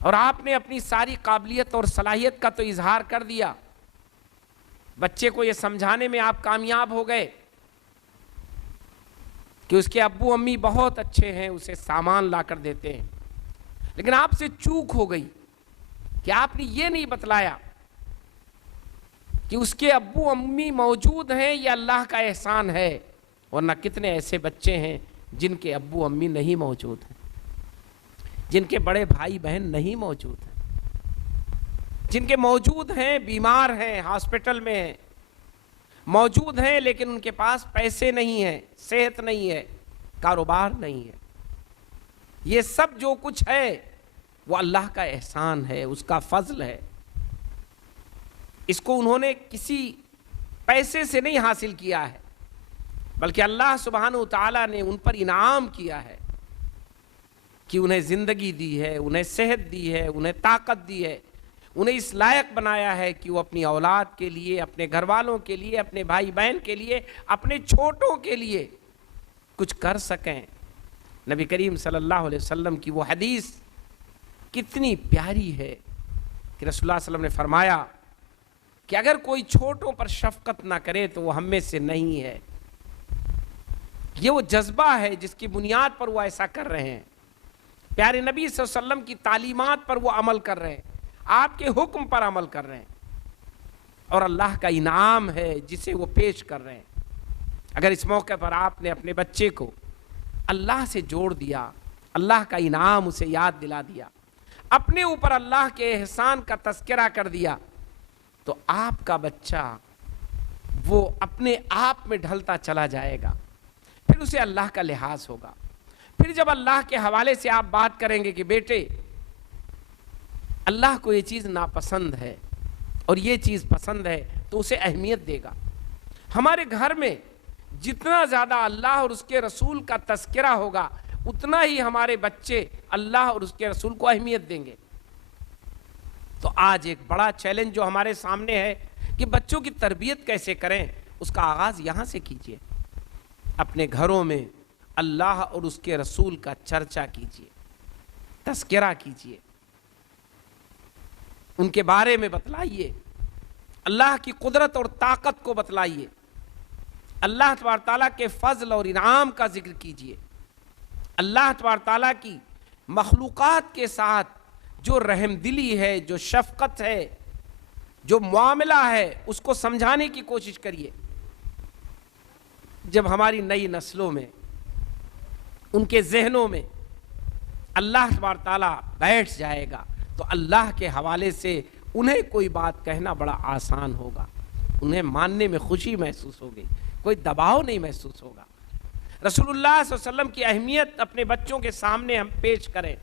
اور آپ نے اپنی ساری قابلیت اور صلاحیت کا تو اظہار کر دیا، بچے کو یہ سمجھانے میں آپ کامیاب ہو گئے کہ اس کے ابو امی بہت اچھے ہیں، اسے سامان لا کر دیتے ہیں، لیکن آپ سے چوک ہو گئی کہ آپ نے یہ نہیں بتلایا کہ اس کے ابو امی موجود ہیں، یہ اللہ کا احسان ہے، ورنہ کتنے ایسے بچے ہیں جن کے ابو امی نہیں موجود ہیں، جن کے بڑے بھائی بہن نہیں موجود ہیں، جن کے موجود ہیں بیمار ہیں، ہاسپٹل میں ہیں، موجود ہیں لیکن ان کے پاس پیسے نہیں ہیں، صحت نہیں ہے، کاروبار نہیں ہے۔ یہ سب جو کچھ ہے وہ اللہ کا احسان ہے، اس کا فضل ہے۔ اس کو انہوں نے کسی پیسے سے نہیں حاصل کیا ہے، بلکہ اللہ سبحانہ و تعالیٰ نے ان پر انعام کیا ہے کہ انہیں زندگی دی ہے، انہیں صحت دی ہے، انہیں طاقت دی ہے، انہیں اس لائق بنایا ہے کہ وہ اپنی اولاد کے لیے، اپنے گھر والوں کے لیے، اپنے بھائی بہن کے لیے، اپنے چھوٹوں کے لیے کچھ کر سکیں۔ نبی کریم صلی اللہ علیہ وسلم کی وہ حدیث کتنی پیاری ہے کہ رسول اللہ صلی اللہ علیہ وسلم نے فرمایا کہ اگر کوئی چھوٹوں پر شفقت نہ کرے تو وہ ہم میں سے نہیں ہے۔ یہ وہ جذبہ ہے جس کی بنیاد پر وہ ایسا کر رہے ہیں، پیارے نبی صلی اللہ علیہ وسلم کی تعلیمات پر وہ عمل کر رہے ہیں، آپ کے حکم پر عمل کر رہے ہیں، اور اللہ کا انعام ہے جسے وہ پیش کر رہے ہیں۔ اگر اس موقع پر آپ نے اپنے بچے کو اللہ سے جوڑ دیا، اللہ کا انعام اسے یاد دلا دیا، اپنے اوپر اللہ کے احسان کا تذکرہ کر دیا، تو آپ کا بچہ وہ اپنے آپ میں ڈھلتا چلا جائے گا، پھر اسے اللہ کا لحاظ ہوگا۔ پھر جب اللہ کے حوالے سے آپ بات کریں گے کہ بیٹے اللہ کو یہ چیز ناپسند ہے اور یہ چیز پسند ہے، تو اسے اہمیت دے گا۔ ہمارے گھر میں جتنا زیادہ اللہ اور اس کے رسول کا تذکرہ ہوگا، اتنا ہی ہمارے بچے اللہ اور اس کے رسول کو اہمیت دیں گے۔ تو آج ایک بڑا چیلنج جو ہمارے سامنے ہے کہ بچوں کی تربیت کیسے کریں، اس کا آغاز یہاں سے کیجئے۔ اپنے گھروں میں اللہ اور اس کے رسول کا چرچا کیجئے، تذکرہ کیجئے، ان کے بارے میں بتلائیے، اللہ کی قدرت اور طاقت کو بتلائیے، اللہ تبارک تعالیٰ کے فضل اور انعام کا ذکر کیجئے، اللہ تبارک تعالیٰ کی مخلوقات کے ساتھ جو رحم دلی ہے، جو شفقت ہے، جو معاملہ ہے، اس کو سمجھانے کی کوشش کریے۔ جب ہماری نئی نسلوں میں، ان کے ذہنوں میں اللہ تبارک تعالیٰ بیٹھ جائے گا تو اللہ کے حوالے سے انہیں کوئی بات کہنا بڑا آسان ہوگا، انہیں ماننے میں خوشی محسوس ہوگی، کوئی دباؤ نہیں محسوس ہوگا۔ رسول اللہ صلی اللہ علیہ وسلم کی اہمیت اپنے بچوں کے سامنے ہم پیش کریں،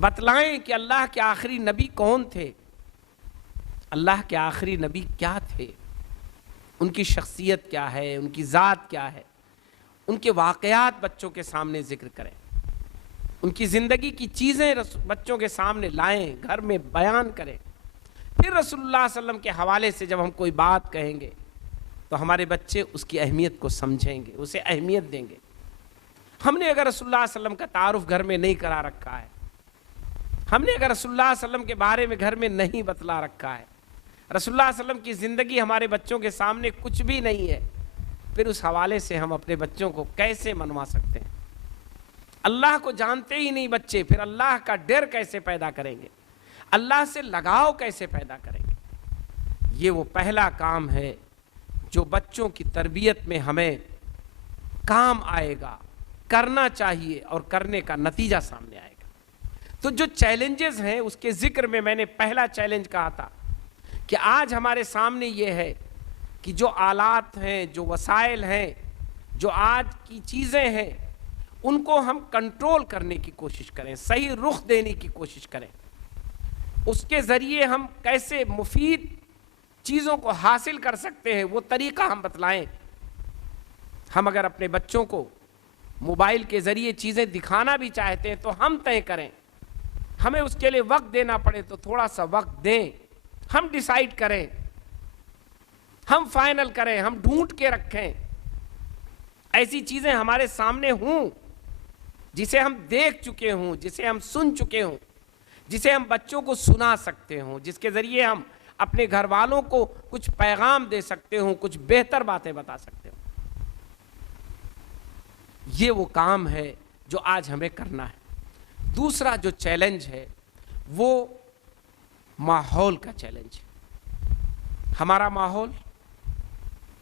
بتلائیں کہ اللہ کے آخری نبی کون تھے، اللہ کے آخری نبی کیا تھے، ان کی شخصیت کیا ہے، ان کی ذات کیا ہے، ان کے واقعات بچوں کے سامنے ذکر کریں، ان کی زندگی کی چیزیں بچوں کے سامنے لائیں، گھر میں بیان کریں۔ پھر رسول اللہ صلی اللہ علیہ وسلم کے حوالے سے جب ہم کوئی بات کہیں گے تو ہمارے بچے اس کی اہمیت کو سمجھیں گے، اسے اہمیت دیں گے۔ ہم نے اگر رسول اللہ صلی اللہ علیہ وسلم کا تعارف گھر میں نہیں کرا رکھا ہے، ہم نے اگر رسول اللہ صلی اللہ علیہ وسلم کے بارے میں گھر میں نہیں بتلا رکھا ہے، رسول اللہ صلی اللہ علیہ وسلم کی زندگی ہمارے بچوں کے سامنے کچھ بھی نہیں ہے، پھر اس حوالے سے ہم اپنے بچوں کو کیسے منوا سکتے ہیں؟ اللہ کو جانتے ہی نہیں بچے، پھر اللہ کا ڈر کیسے پیدا کریں گے؟ اللہ سے لگاؤ کیسے پیدا کریں گے؟ یہ وہ پہلا کام ہے جو بچوں کی تربیت میں ہمیں کام آئے گا، کرنا چاہیے، اور کرنے کا نتیجہ سامنے آئے گا۔ تو جو چیلنجز ہیں اس کے ذکر میں میں نے پہلا چیلنج کہا تھا کہ آج ہمارے سامنے یہ ہے کہ جو آلات ہیں، جو وسائل ہیں، جو آج کی چیزیں ہیں، ان کو ہم کنٹرول کرنے کی کوشش کریں، صحیح رخ دینے کی کوشش کریں، اس کے ذریعے ہم کیسے مفید چیزوں کو حاصل کر سکتے ہیں وہ طریقہ ہم بتلائیں۔ ہم اگر اپنے بچوں کو موبائل کے ذریعے چیزیں دکھانا بھی چاہتے ہیں تو ہم طے کریں، ہمیں اس کے لیے وقت دینا پڑے تو تھوڑا سا وقت دیں، ہم ڈیسائیڈ کریں، ہم فائنل کریں، ہم ڈھونڈ کے رکھیں، ایسی چیزیں ہمارے سامنے ہوں جسے ہم دیکھ چکے ہوں، جسے ہم سن چکے ہوں، جسے ہم بچوں کو سنا سکتے ہوں، جس کے ذریعے ہم اپنے گھر والوں کو کچھ پیغام دے سکتے ہوں، کچھ بہتر باتیں بتا سکتے ہوں۔ یہ وہ کام ہے جو آج ہمیں کرنا ہے۔ دوسرا جو چیلنج ہے وہ ماحول کا چیلنج ہے۔ ہمارا ماحول،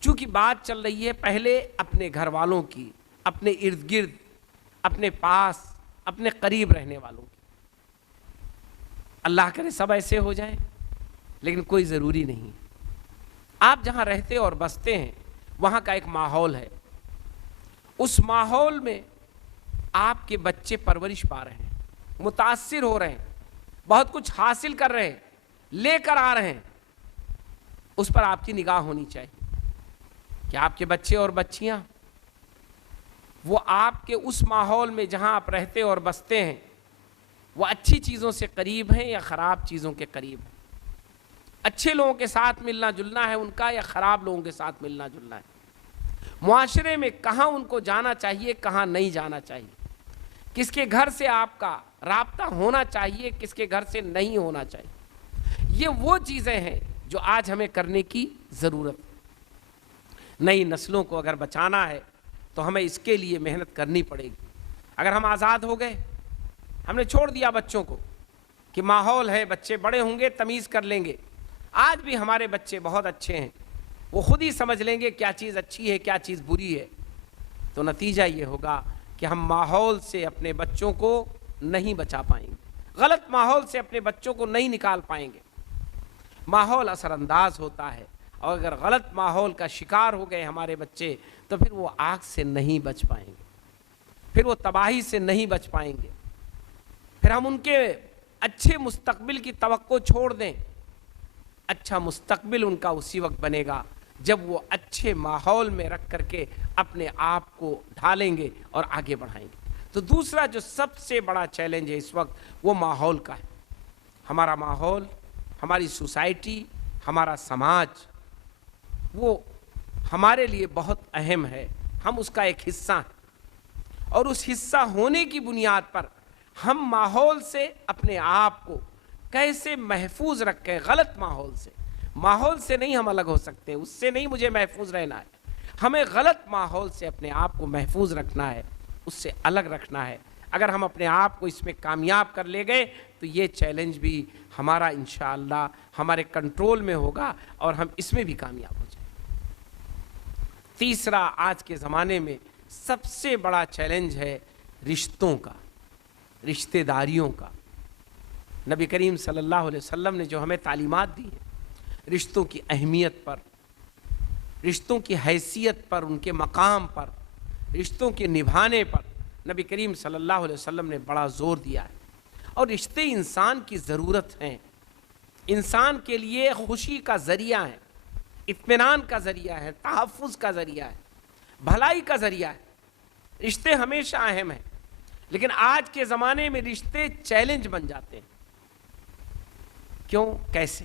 چونکہ بات چل رہی ہے پہلے اپنے گھر والوں کی، اپنے ارد گرد، اپنے پاس، اپنے قریب رہنے والوں کی۔ اللہ کرے سب ایسے ہو جائیں، لیکن کوئی ضروری نہیں۔ آپ جہاں رہتے اور بستے ہیں وہاں کا ایک ماحول ہے، اس ماحول میں آپ کے بچے پرورش پا رہے ہیں، متاثر ہو رہے ہیں، بہت کچھ حاصل کر رہے ہیں، لے کر آ رہے ہیں، اس پر آپ کی نگاہ ہونی چاہیے کہ آپ کے بچے اور بچیاں وہ آپ کے اس ماحول میں جہاں آپ رہتے اور بستے ہیں وہ اچھی چیزوں سے قریب ہیں یا خراب چیزوں کے قریب ہیں، اچھے لوگوں کے ساتھ ملنا جلنا ہے ان کا یا خراب لوگوں کے ساتھ ملنا جلنا ہے، معاشرے میں کہاں ان کو جانا چاہیے، کہاں نہیں جانا چاہیے، کس کے گھر سے آپ کا رابطہ ہونا چاہیے، کس کے گھر سے نہیں ہونا چاہیے۔ یہ وہ چیزیں ہیں جو آج ہمیں کرنے کی ضرورت ہے۔ نئی نسلوں کو اگر بچانا ہے تو ہمیں اس کے لیے محنت کرنی پڑے گی۔ اگر ہم آزاد ہو گئے، ہم نے چھوڑ دیا بچوں کو کہ ماحول ہے، بچے بڑے ہوں گے تمیز کر لیں گے، آج بھی ہمارے بچے بہت اچھے ہیں، وہ خود ہی سمجھ لیں گے کیا چیز اچھی ہے کیا چیز بری ہے، تو نتیجہ یہ ہوگا کہ ہم ماحول سے اپنے بچوں کو نہیں بچا پائیں گے، غلط ماحول سے اپنے بچوں کو نہیں نکال پائیں گے۔ ماحول اثر انداز ہوتا ہے، اور اگر غلط ماحول کا شکار ہو گئے ہمارے بچے تو پھر وہ آگ سے نہیں بچ پائیں گے، پھر وہ تباہی سے نہیں بچ پائیں گے، پھر ہم ان کے اچھے مستقبل کی توقع چھوڑ دیں۔ اچھا مستقبل ان کا اسی وقت بنے گا جب وہ اچھے ماحول میں رکھ کر کے اپنے آپ کو ڈھالیں گے اور آگے بڑھائیں گے۔ تو دوسرا جو سب سے بڑا چیلنج ہے اس وقت وہ ماحول کا ہے۔ ہمارا ماحول، ہماری سوسائٹی، ہمارا سماج وہ ہمارے لیے بہت اہم ہے، ہم اس کا ایک حصہ ہیں، اور اس حصہ ہونے کی بنیاد پر ہم ماحول سے اپنے آپ کو کیسے محفوظ رکھیں۔ غلط ماحول سے نہیں ہم الگ ہو سکتے، اس سے نہیں مجھے محفوظ رہنا ہے، ہمیں غلط ماحول سے اپنے آپ کو محفوظ رکھنا ہے، اس سے الگ رکھنا ہے۔ اگر ہم اپنے آپ کو اس میں کامیاب کر لے گئے تو یہ چیلنج بھی ہمارا انشاءاللہ ہمارے کنٹرول میں ہوگا اور ہم اس میں بھی کامیاب ہو جائیں۔ تیسرا آج کے زمانے میں سب سے بڑا چیلنج ہے رشتوں کا، رشتہ داریوں کا۔ نبی کریم صلی اللہ علیہ وسلم نے جو ہمیں تعلیمات دی ہیں رشتوں کی اہمیت پر، رشتوں کی حیثیت پر، ان کے مقام پر، رشتوں کے نبھانے پر نبی کریم صلی اللہ علیہ وسلم نے بڑا زور دیا ہے۔ اور رشتے انسان کی ضرورت ہیں، انسان کے لیے خوشی کا ذریعہ ہے، اطمینان کا ذریعہ ہے، تحفظ کا ذریعہ ہے، بھلائی کا ذریعہ ہے۔ رشتے ہمیشہ اہم ہیں، لیکن آج کے زمانے میں رشتے چیلنج بن جاتے ہیں۔ کیوں؟ کیسے؟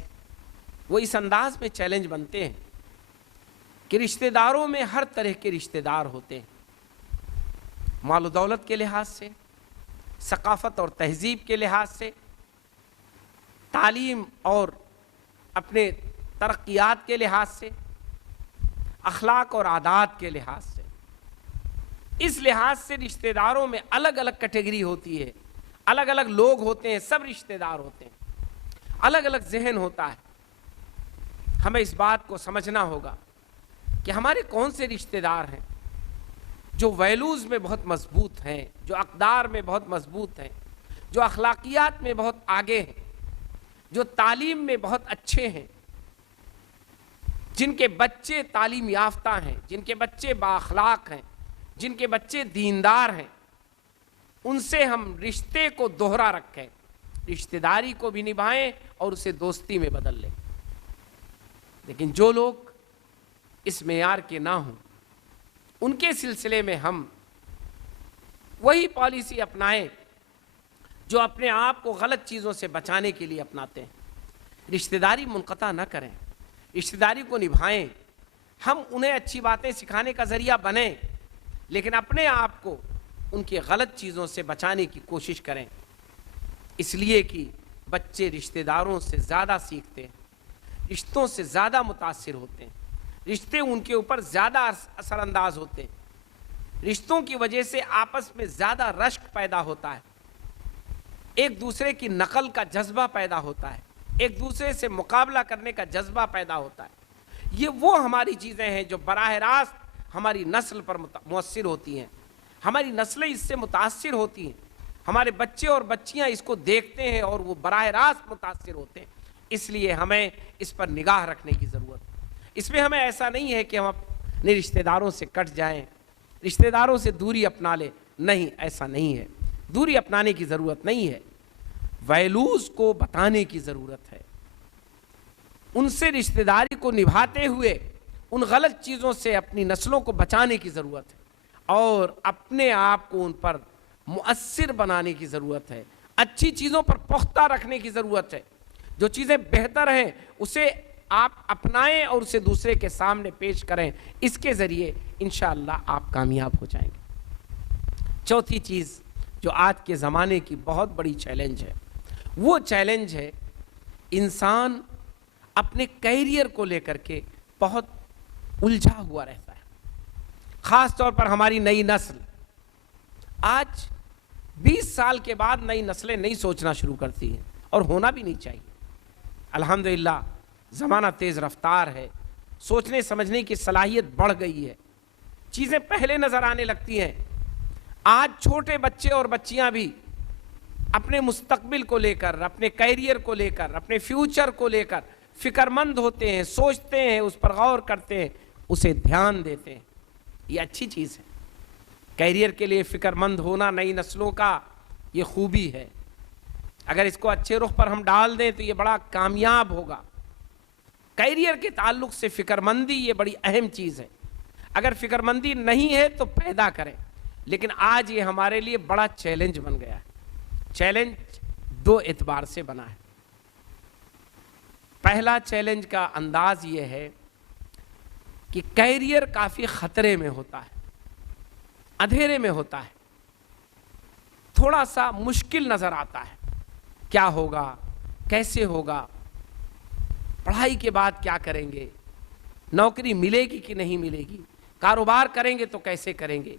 وہ اس انداز میں چیلنج بنتے ہیں کہ رشتہ داروں میں ہر طرح کے رشتہ دار ہوتے ہیں، مال و دولت کے لحاظ سے، ثقافت اور تہذیب کے لحاظ سے، تعلیم اور اپنے ترقیات کے لحاظ سے، اخلاق اور عادات کے لحاظ سے، اس لحاظ سے رشتہ داروں میں الگ الگ کیٹیگری ہوتی ہے، الگ الگ لوگ ہوتے ہیں، سب رشتہ دار ہوتے ہیں، الگ الگ ذہن ہوتا ہے۔ ہمیں اس بات کو سمجھنا ہوگا کہ ہمارے کون سے رشتہ دار ہیں جو ویلوز میں بہت مضبوط ہیں، جو اقدار میں بہت مضبوط ہیں، جو اخلاقیات میں بہت آگے ہیں، جو تعلیم میں بہت اچھے ہیں، جن کے بچے تعلیم یافتہ ہیں، جن کے بچے بااخلاق ہیں، جن کے بچے دیندار ہیں، ان سے ہم رشتے کو دوہرا رکھیں، رشتہ داری کو بھی نبھائیں اور اسے دوستی میں بدل لیں۔ لیکن جو لوگ اس معیار کے نہ ہوں ان کے سلسلے میں ہم وہی پالیسی اپنائیں جو اپنے آپ کو غلط چیزوں سے بچانے کے لیے اپناتے ہیں۔ رشتہ داری منقطع نہ کریں، رشتہ داری کو نبھائیں، ہم انہیں اچھی باتیں سکھانے کا ذریعہ بنیں، لیکن اپنے آپ کو ان کی غلط چیزوں سے بچانے کی کوشش کریں، اس لیے کہ بچے رشتہ داروں سے زیادہ سیکھتے ہیں، رشتوں سے زیادہ متاثر ہوتے ہیں، رشتے ان کے اوپر زیادہ اثر انداز ہوتے ہیں، رشتوں کی وجہ سے آپس میں زیادہ رشک پیدا ہوتا ہے، ایک دوسرے کی نقل کا جذبہ پیدا ہوتا ہے، ایک دوسرے سے مقابلہ کرنے کا جذبہ پیدا ہوتا ہے۔ یہ وہ ہماری چیزیں ہیں جو براہ راست ہماری نسل پر مؤثر ہوتی ہیں، ہماری نسلیں اس سے متاثر ہوتی ہیں، ہمارے بچے اور بچیاں اس کو دیکھتے ہیں اور وہ براہ راست متاثر ہوتے ہیں۔ اس لیے ہمیں اس پر نگاہ رکھنے کی ضرورت ہے۔ اس میں ہمیں ایسا نہیں ہے کہ ہم اپنے رشتہ داروں سے کٹ جائیں، رشتہ داروں سے دوری اپنا لیں، نہیں، ایسا نہیں ہے، دوری اپنانے کی ضرورت نہیں ہے، ویلوز کو بتانے کی ضرورت ہے، ان سے رشتہ داری کو نبھاتے ہوئے ان غلط چیزوں سے اپنی نسلوں کو بچانے کی ضرورت ہے، اور اپنے آپ کو ان پر مؤثر بنانے کی ضرورت ہے، اچھی چیزوں پر پختہ رکھنے کی ضرورت ہے، جو چیزیں بہتر ہیں اسے آپ اپنائیں اور اسے دوسرے کے سامنے پیش کریں، اس کے ذریعے انشاءاللہ آپ کامیاب ہو جائیں گے۔ چوتھی چیز جو آج کے زمانے کی بہت بڑی چیلنج ہے، وہ چیلنج ہے انسان اپنے کیریئر کو لے کر کے بہت الجھا ہوا رہتا ہے، خاص طور پر ہماری نئی نسل۔ آج 20 سال کے بعد نئی نسلیں نہیں سوچنا شروع کرتی ہیں، اور ہونا بھی نہیں چاہیے۔ الحمدللہ زمانہ تیز رفتار ہے، سوچنے سمجھنے کی صلاحیت بڑھ گئی ہے، چیزیں پہلے نظر آنے لگتی ہیں۔ آج چھوٹے بچے اور بچیاں بھی اپنے مستقبل کو لے کر، اپنے کیریئر کو لے کر، اپنے فیوچر کو لے کر فکر مند ہوتے ہیں، سوچتے ہیں، اس پر غور کرتے ہیں، اسے دھیان دیتے ہیں۔ یہ اچھی چیز ہے، کیریئر کے لیے فکر مند ہونا نئی نسلوں کا یہ خوبی ہے۔ اگر اس کو اچھے رخ پر ہم ڈال دیں تو یہ بڑا کامیاب ہوگا۔ کیریئر کے تعلق سے فکر مندی یہ بڑی اہم چیز ہے، اگر فکر مندی نہیں ہے تو پیدا کریں، لیکن آج یہ ہمارے لیے بڑا چیلنج بن گیا ہے۔ چیلنج 2 اعتبار سے بنا ہے۔ پہلا چیلنج کا انداز یہ ہے کہ کیریئر کافی خطرے میں ہوتا ہے، اندھیرے میں ہوتا ہے، تھوڑا سا مشکل نظر آتا ہے، کیا ہوگا، کیسے ہوگا، پڑھائی کے بعد کیا کریں گے، نوکری ملے گی کہ نہیں ملے گی، کاروبار کریں گے تو کیسے کریں گے۔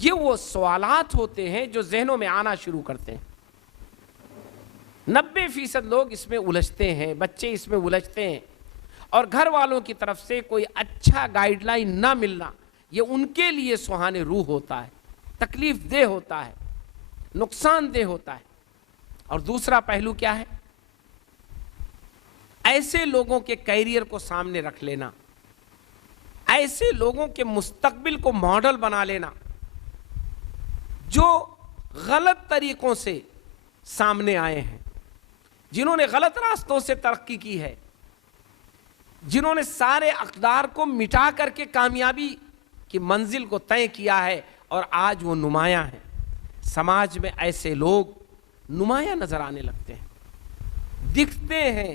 یہ وہ سوالات ہوتے ہیں جو ذہنوں میں آنا شروع کرتے ہیں۔ 90% لوگ اس میں الجھتے ہیں، بچے اس میں الجھتے ہیں، اور گھر والوں کی طرف سے کوئی اچھا گائیڈ لائن نہ ملنا یہ ان کے لیے سہانے روح ہوتا ہے، تکلیف دہ ہوتا ہے، نقصان دہ ہوتا ہے۔ اور دوسرا پہلو کیا ہے؟ ایسے لوگوں کے کیریئر کو سامنے رکھ لینا، ایسے لوگوں کے مستقبل کو ماڈل بنا لینا جو غلط طریقوں سے سامنے آئے ہیں، جنہوں نے غلط راستوں سے ترقی کی ہے، جنہوں نے سارے اقدار کو مٹا کر کے کامیابی کی منزل کو طے کیا ہے، اور آج وہ نمایاں ہیں۔ سماج میں ایسے لوگ نمایاں نظر آنے لگتے ہیں، دکھتے ہیں۔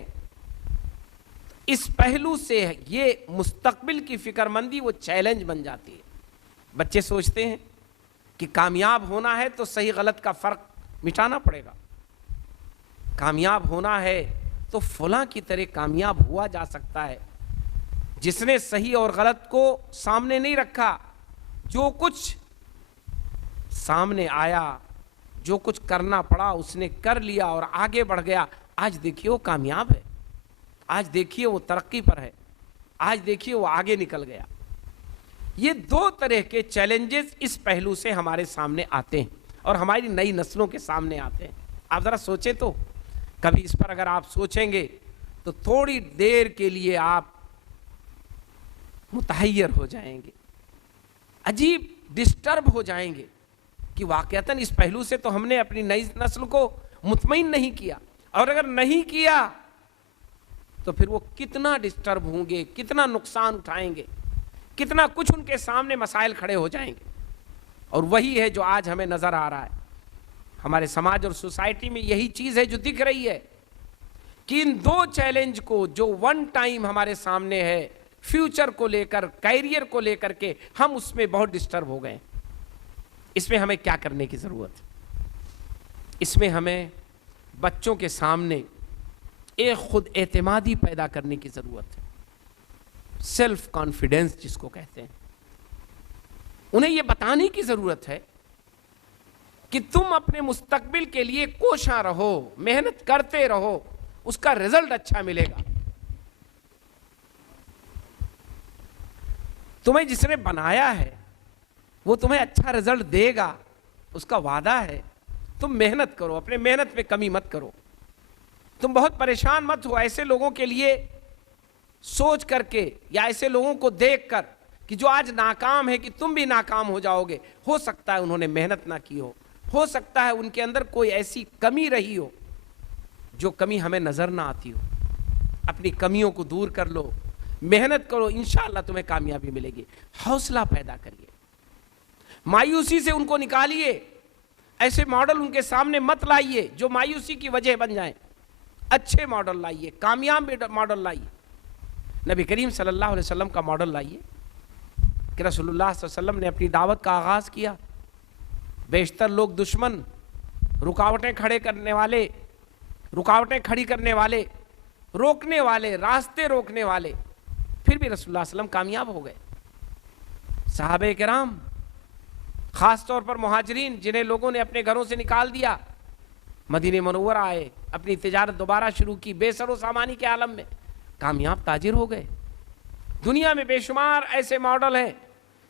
اس پہلو سے یہ مستقبل کی فکر مندی وہ چیلنج بن جاتی ہے۔ بچے سوچتے ہیں کہ کامیاب ہونا ہے تو صحیح غلط کا فرق مٹانا پڑے گا، کامیاب ہونا ہے تو فلاں کی طرح کامیاب ہوا جا سکتا ہے۔ جس نے صحیح اور غلط کو سامنے نہیں رکھا، جو کچھ سامنے آیا، جو کچھ کرنا پڑا اس نے کر لیا اور آگے بڑھ گیا، آج دیکھیے وہ کامیاب ہے، آج دیکھیے وہ ترقی پر ہے، آج دیکھیے وہ آگے نکل گیا۔ یہ 2 طرح کے چیلنجز اس پہلو سے ہمارے سامنے آتے ہیں اور ہماری نئی نسلوں کے سامنے آتے ہیں۔ آپ ذرا سوچیں تو، کبھی اس پر اگر آپ سوچیں گے تو تھوڑی دیر کے لیے آپ متحیر ہو جائیں گے، عجیب ڈسٹرب ہو جائیں گے کہ واقعتاً اس پہلو سے تو ہم نے اپنی نئی نسل کو مطمئن نہیں کیا، اور اگر نہیں کیا تو پھر وہ کتنا ڈسٹرب ہوں گے، کتنا نقصان اٹھائیں گے، کتنا کچھ ان کے سامنے مسائل کھڑے ہو جائیں گے۔ اور وہی ہے جو آج ہمیں نظر آ رہا ہے، ہمارے سماج اور سوسائٹی میں یہی چیز ہے جو دکھ رہی ہے کہ ان 2 چیلنج کو جو ون ٹائم ہمارے سامنے ہے، فیوچر کو لے کر، کیریئر کو لے کر کے ہم اس میں بہت ڈسٹرب ہو گئے۔ اس میں ہمیں کیا کرنے کی ضرورت ہے؟ اس میں ہمیں بچوں کے سامنے ایک خود اعتمادی پیدا کرنے کی ضرورت ہے، سیلف کانفیڈنس جس کو کہتے ہیں۔ انہیں یہ بتانے کی ضرورت ہے کہ تم اپنے مستقبل کے لیے کوشاں رہو، محنت کرتے رہو، اس کا رزلٹ اچھا ملے گا۔ تمہیں جس نے بنایا ہے وہ تمہیں اچھا رزلٹ دے گا، اس کا وعدہ ہے۔ تم محنت کرو، اپنے محنت میں کمی مت کرو۔ تم بہت پریشان مت ہو ایسے لوگوں کے لیے سوچ کر کے یا ایسے لوگوں کو دیکھ کر کہ جو آج ناکام ہے کہ تم بھی ناکام ہو جاؤ گے۔ ہو سکتا ہے انہوں نے محنت نہ کی ہو سکتا ہے ان کے اندر کوئی ایسی کمی رہی ہو جو کمی ہمیں نظر نہ آتی ہو۔ اپنی کمیوں کو دور کر لو، محنت کرو، انشاءاللہ تمہیں کامیابی ملے گی۔ حوصلہ پیدا کریے، مایوسی سے ان کو نکالیے۔ ایسے ماڈل ان کے سامنے مت لائیے جو مایوسی کی وجہ بن جائیں۔ اچھے ماڈل لائیے، کامیاب ماڈل لائیے۔ نبی کریم صلی اللہ علیہ وسلم کا ماڈل لائیے کہ رسول اللہ صلی اللہ علیہ وسلم نے اپنی دعوت کا آغاز کیا، بیشتر لوگ دشمن، رکاوٹیں کھڑی کرنے والے، روکنے والے، راستے روکنے والے، پھر بھی رسول اللہ صلی اللہ علیہ وسلم کامیاب ہو گئے۔ صحابہ کرام، خاص طور پر مہاجرین جنہیں لوگوں نے اپنے گھروں سے نکال دیا، مدینہ منورہ آئے، اپنی تجارت دوبارہ شروع کی، بے سر و سامانی کے عالم میں کامیاب تاجر ہو گئے۔ دنیا میں بے شمار ایسے ماڈل ہیں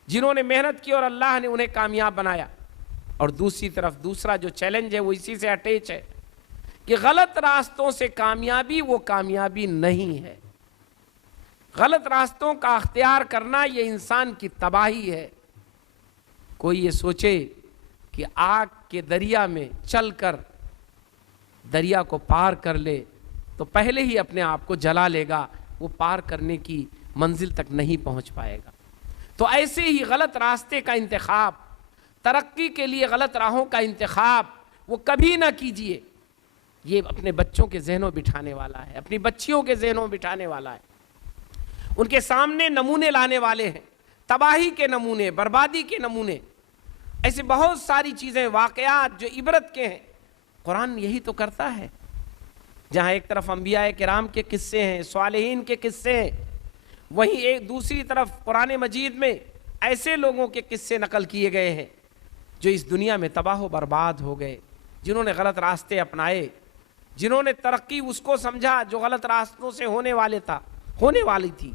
جنہوں نے محنت کی اور اللہ نے انہیں کامیاب بنایا۔ اور دوسری طرف دوسرا جو چیلنج ہے وہ اسی سے اٹیچ ہے کہ غلط راستوں سے کامیابی وہ کامیابی نہیں ہے۔ غلط راستوں کا اختیار کرنا یہ انسان کی تباہی ہے۔ کوئی یہ سوچے کہ آگ کے دریا میں چل کر دریا کو پار کر لے تو پہلے ہی اپنے آپ کو جلا لے گا، وہ پار کرنے کی منزل تک نہیں پہنچ پائے گا۔ تو ایسے ہی غلط راستے کا انتخاب، ترقی کے لیے غلط راہوں کا انتخاب وہ کبھی نہ کیجیے۔ یہ اپنے بچوں کے ذہنوں بٹھانے والا ہے، اپنی بچیوں کے ذہنوں بٹھانے والا ہے۔ ان کے سامنے نمونے لانے والے ہیں، تباہی کے نمونے، بربادی کے نمونے، ایسے بہت ساری چیزیں، واقعات جو عبرت کے ہیں۔ قرآن یہی تو کرتا ہے، جہاں ایک طرف انبیاء کرام کے قصے ہیں، صالحین کے قصے ہیں، وہیں ایک دوسری طرف قرآن مجید میں ایسے لوگوں کے قصے نقل کیے گئے ہیں جو اس دنیا میں تباہ و برباد ہو گئے، جنہوں نے غلط راستے اپنائے، جنہوں نے ترقی اس کو سمجھا جو غلط راستوں سے ہونے والی تھی،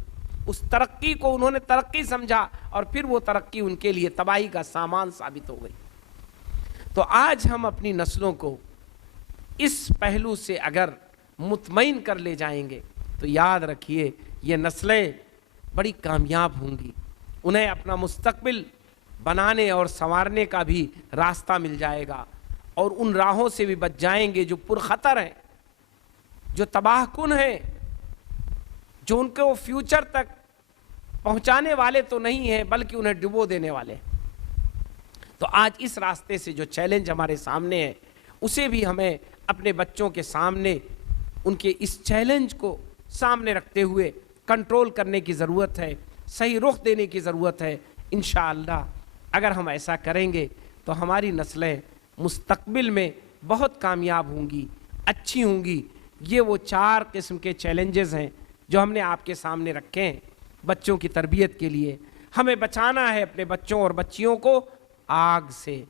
اس ترقی کو انہوں نے ترقی سمجھا اور پھر وہ ترقی ان کے لیے تباہی کا سامان ثابت ہو گئی۔ تو آج ہم اپنی نسلوں کو اس پہلو سے اگر مطمئن کر لے جائیں گے تو یاد رکھیے یہ نسلیں بڑی کامیاب ہوں گی، انہیں اپنا مستقبل بنانے اور سنوارنے کا بھی راستہ مل جائے گا، اور ان راہوں سے بھی بچ جائیں گے جو پرخطر ہیں، جو تباہ کن ہیں، جو ان کو فیوچر تک پہنچانے والے تو نہیں ہیں بلکہ انہیں ڈبو دینے والے ہیں۔ تو آج اس راستے سے جو چیلنج ہمارے سامنے ہے اسے بھی ہمیں اپنے بچوں کے سامنے ان کے اس چیلنج کو سامنے رکھتے ہوئے کنٹرول کرنے کی ضرورت ہے، صحیح رخ دینے کی ضرورت ہے۔ انشاءاللہ اگر ہم ایسا کریں گے تو ہماری نسلیں مستقبل میں بہت کامیاب ہوں گی، اچھی ہوں گی۔ یہ وہ 4 قسم کے چیلنجز ہیں جو ہم نے آپ کے سامنے رکھے ہیں بچوں کی تربیت کے لیے۔ ہمیں بچانا ہے اپنے بچوں اور بچیوں کو آگ سے،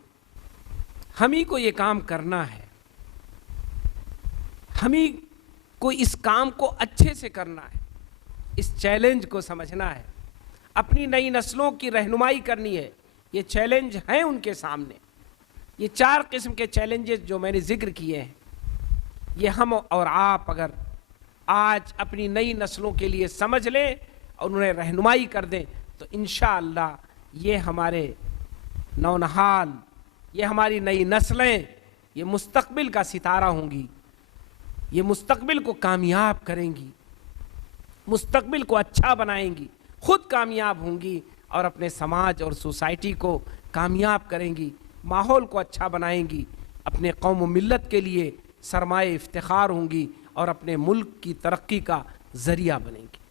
ہم ہی کو یہ کام کرنا ہے، ہم ہی کو اس کام کو اچھے سے کرنا ہے، اس چیلنج کو سمجھنا ہے، اپنی نئی نسلوں کی رہنمائی کرنی ہے۔ یہ چیلنج ہیں ان کے سامنے، یہ 4 قسم کے چیلنجز جو میں نے ذکر کیے ہیں، یہ ہم اور آپ اگر آج اپنی نئی نسلوں کے لیے سمجھ لیں اور انہیں رہنمائی کر دیں تو انشاءاللہ یہ ہمارے نونہال، یہ ہماری نئی نسلیں یہ مستقبل کا ستارہ ہوں گی، یہ مستقبل کو کامیاب کریں گی، مستقبل کو اچھا بنائیں گی، خود کامیاب ہوں گی اور اپنے سماج اور سوسائٹی کو کامیاب کریں گی، ماحول کو اچھا بنائیں گی، اپنے قوم و ملت کے لیے سرمایہ افتخار ہوں گی اور اپنے ملک کی ترقی کا ذریعہ بنیں گی۔